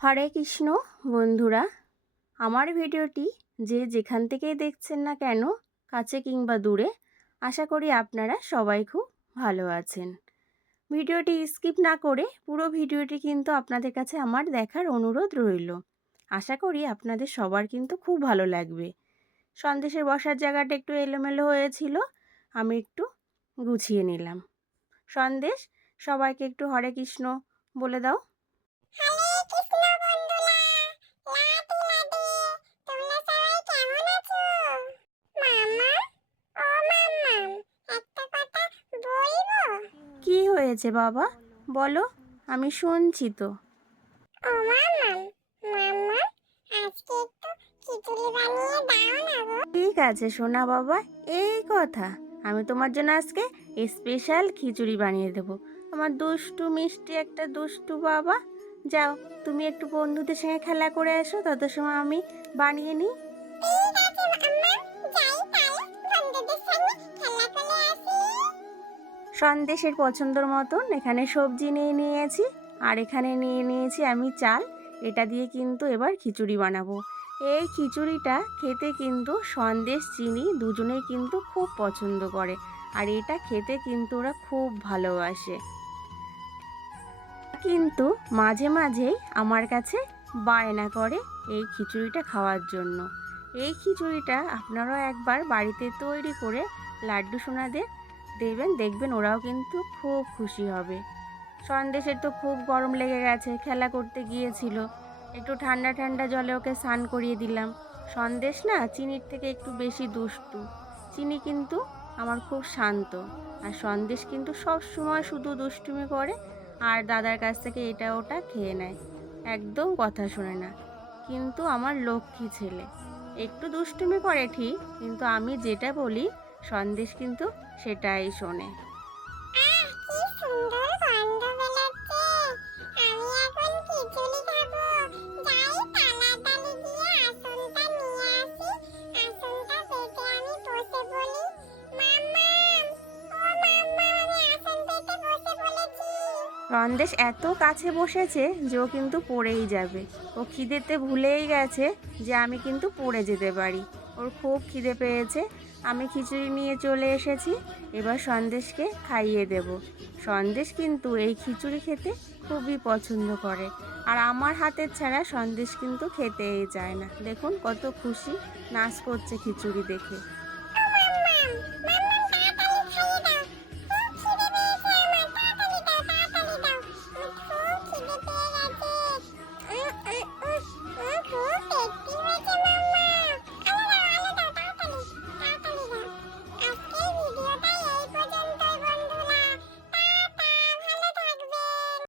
হরে কৃষ্ণ বন্ধুরা, আমার ভিডিওটি যে যেখান থেকেই দেখছেন না কেন, কাছে কিংবা দূরে, আশা করি আপনারা সবাই খুব ভালো আছেন। ভিডিওটি স্কিপ না করে পুরো ভিডিওটি কিন্তু আপনাদের কাছে আমার দেখার অনুরোধ রইল। আশা করি আপনাদের সবার কিন্তু খুব ভালো লাগবে। সন্দেশের বসার জায়গাটা একটু এলোমেলো হয়েছিল, আমি একটু গুছিয়ে নিলাম। সন্দেশ, সবাইকে একটু হরে কৃষ্ণ বলে দাও। হয়েছে বাবা? বলো আমি শুনছি তো। ঠিক আছে সোনা বাবা এই কথা। আমি তোমার জন্য আজকে স্পেশাল খিচুড়ি বানিয়ে দেবো। আমার দুষ্টু মিষ্টি একটা দুষ্টু বাবা। যাও তুমি একটু বন্ধুদের সঙ্গে খেলা করে এসো তত সময় আমি বানিয়ে নিই। সন্দেশের পছন্দর মতন এখানে সবজি নিয়ে নিয়েছি। আর এখানে নিয়ে নিয়েছি আমি চাল। এটা দিয়ে কিন্তু এবার খিচুড়ি বানাবো। এই খিচুড়িটা খেতে কিন্তু সন্দেশ, চিনি দুজনেই কিন্তু খুব পছন্দ করে। আর এটা খেতে কিন্তু ওরা খুব ভালোবাসে। কিন্তু মাঝে মাঝেই আমার কাছে বায়না করে এই খিচুড়িটা খাওয়ার জন্য। এই খিচুড়িটা আপনারাও একবার বাড়িতে তৈরি করে লাড্ডু সোনাদের দেবেন, দেখবেন ওরাও কিন্তু খুব খুশি হবে। সন্দেশের তো খুব গরম লেগে গেছে, খেলা করতে গিয়েছিল। একটু ঠান্ডা ঠান্ডা জলে ওকে স্নান করিয়ে দিলাম। সন্দেশ না চিনির থেকে একটু বেশি দুষ্টু। চিনি কিন্তু আমার খুব শান্ত। আর সন্দেশ কিন্তু সব সময় শুধু দুষ্টুমি করে, আর দাদার কাছ থেকে এটা ওটা খেয়ে নেয়। একদম কথা শোনে না। কিন্তু আমার লক্ষ্মী ছেলে। একটু দুষ্টুমি করে ঠিক, কিন্তু আমি যেটা বলি সন্দেশ কিন্তু সেটাই শোনে। রন্দেশ এত কাছে বসেছে যে ও কিন্তু পড়েই যাবে। ও খিদেতে ভুলেই গেছে যে আমি কিন্তু পড়ে যেতে পারি। ওর খুব খিদে পেয়েছে। আমি খিচুড়ি নিয়ে চলে এসেছি। এবার সন্দেশকে খাইয়ে দেব। সন্দেশ কিন্তু এই খিচুড়ি খেতে খুবই পছন্দ করে। আর আমার হাতের ছাড়া সন্দেশ কিন্তু খেতেই যায় না। দেখুন কত খুশি নাচ করছে খিচুড়ি দেখে।